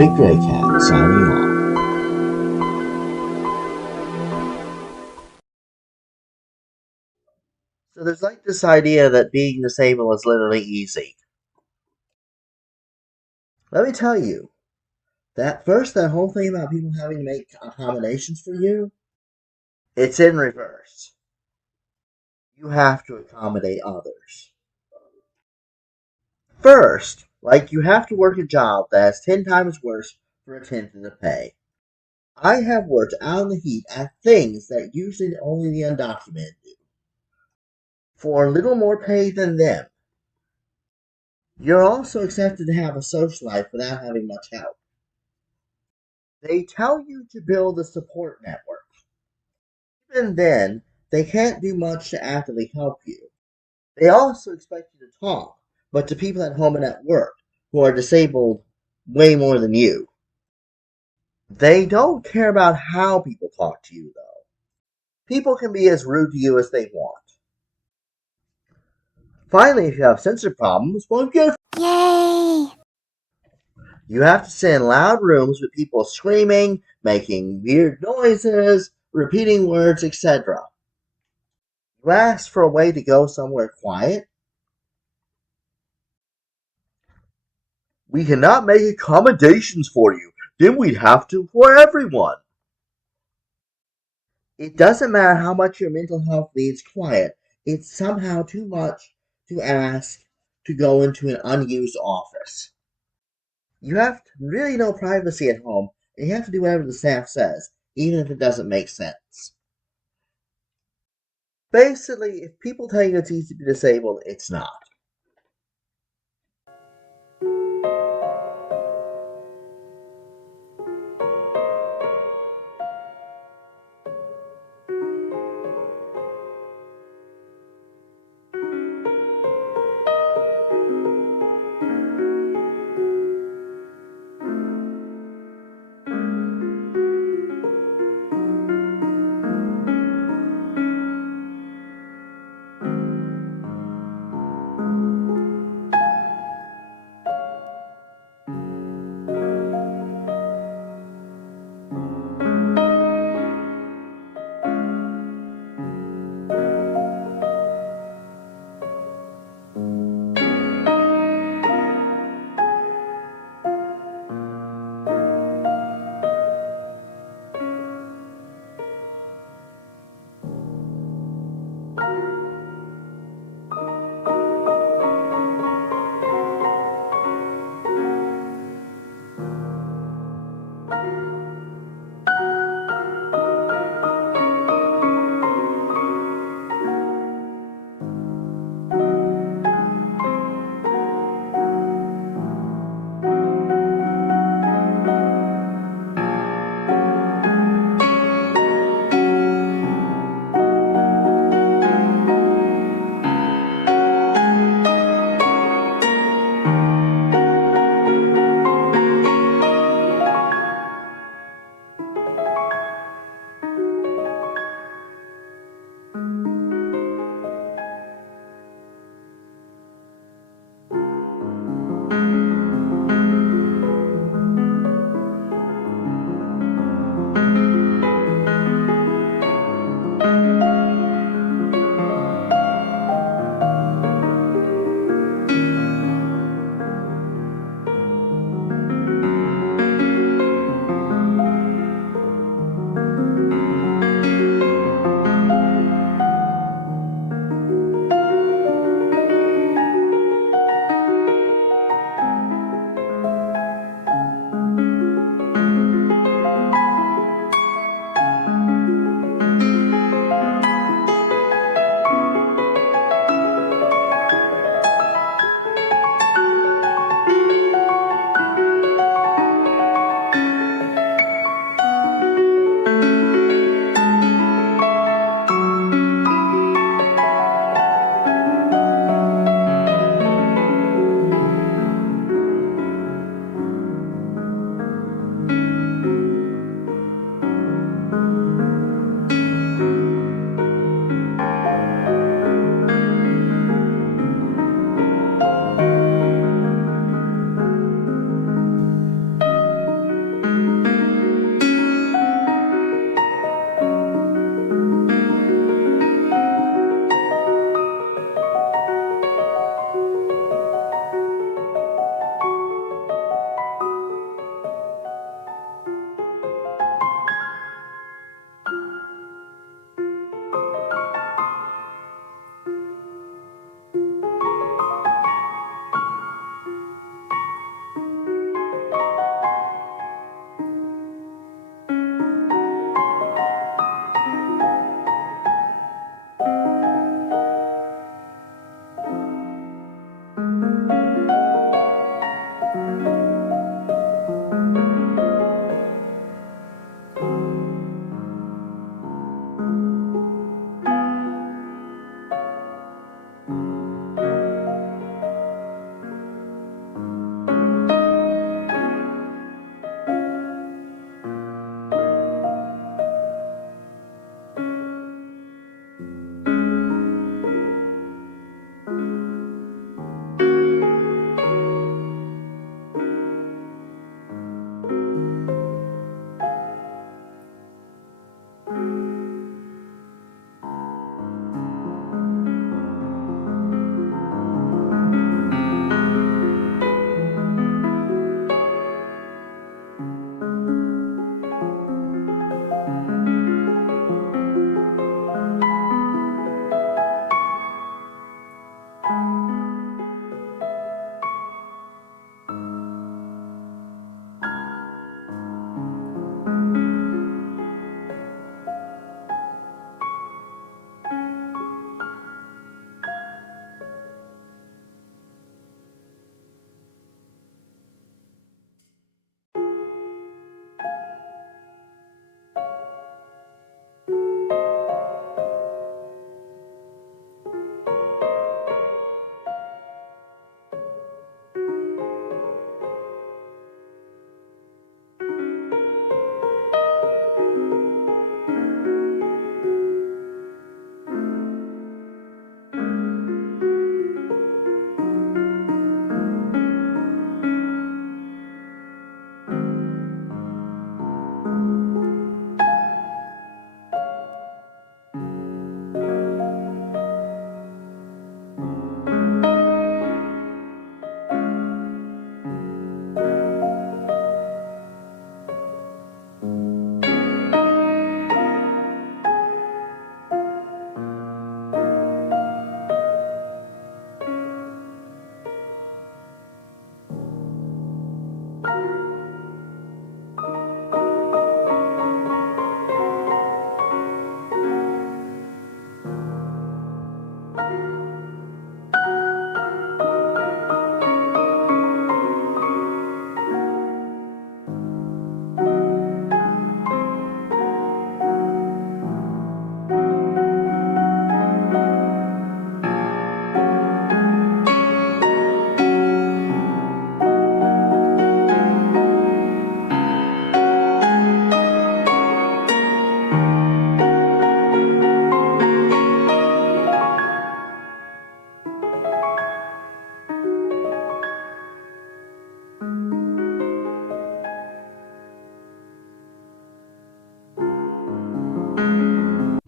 Bearded Grey Cat signing off. So there's like this idea that being disabled is literally easy. Let me tell you, that whole thing about people having to make accommodations for you, it's in reverse. You have to accommodate others. First, like you have to work a job that's 10 times worse for a tenth of the pay. I have worked out in the heat at things that usually only the undocumented do. For a little more pay than them. You're also expected to have a social life without having much help. They tell you to build a support network. Even then, they can't do much to actively help you. They also expect you to talk, but to people at home and at work who are disabled way more than you. They don't care about how people talk to you, though. People can be as rude to you as they want. Finally, if you have sensory problems, well, Yay! You have to sit in loud rooms with people screaming, making weird noises, repeating words, etc. You ask for a way to go somewhere quiet. We cannot make accommodations for you. Then we'd have to for everyone. It doesn't matter how much your mental health needs quiet. It's somehow too much to ask to go into an unused office. You have really no privacy at home, and you have to do whatever the staff says, even if it doesn't make sense. Basically, if people tell you it's easy to be disabled, it's not.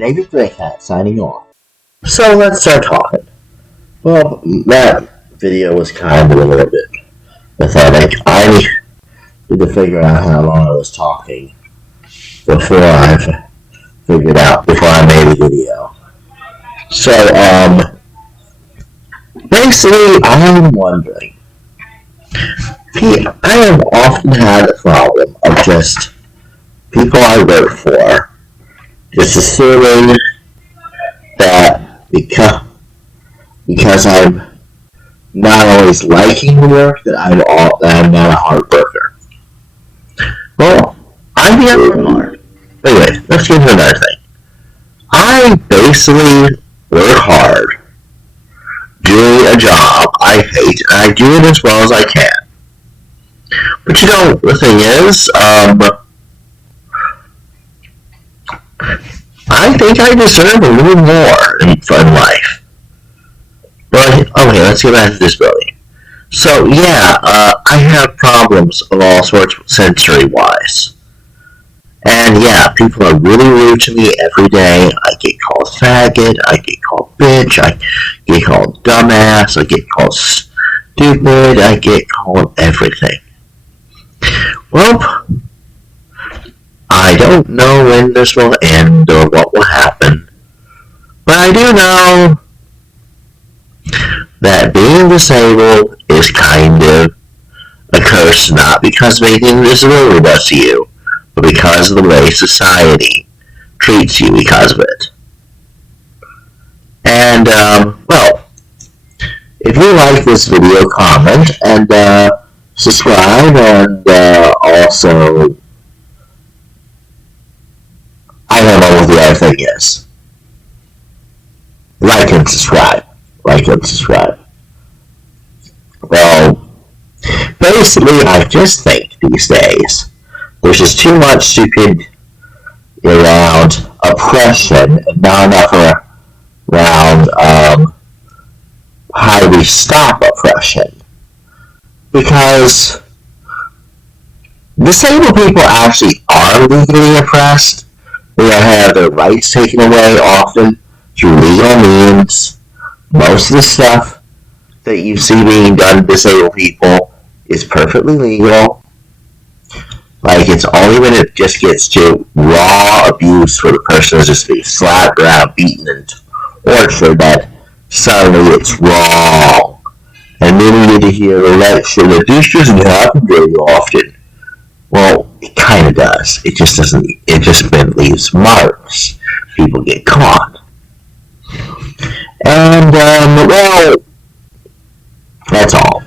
David Greycat signing off. So let's start talking. Well, that video was kind of a little bit pathetic. I need to figure out how long I was talking before I made a video. So, basically, I'm wondering. I have often had a problem of just people I work for just assuming that because I'm not always liking the work that I'm not a hard worker. Well, I think I work hard. Anyway, let's get into another thing. I basically work hard doing a job I hate, and I do it as well as I can. But the thing is, I think I deserve a little more in life. But, okay, let's get back to disability. So, yeah, I have problems of all sorts sensory-wise. And, yeah, people are really rude to me every day. I get called faggot, I get called bitch, I get called dumbass, I get called stupid, I get called everything. Well, I don't know when this will end or what will happen, but I do know that being disabled is kind of a curse, not because of anything disability does to you, but because of the way society treats you because of it. And, well, if you like this video, comment and subscribe, and also, I don't know what the other thing is. Like and subscribe. Well, basically, I just think these days there's just too much stupidity around oppression and not enough around how do we stop oppression. Because disabled people actually are legally oppressed. They have their rights taken away often through legal means. Most of the stuff that you see being done to disabled people is perfectly legal. Like, it's only when it just gets to raw abuse where the person is just being slapped around, beaten, and tortured that suddenly it's wrong. And then we get to hear the lecture that this doesn't happen very often. Well, it kind of does. It just doesn't. It just leaves marks. People get caught. And, well, that's all.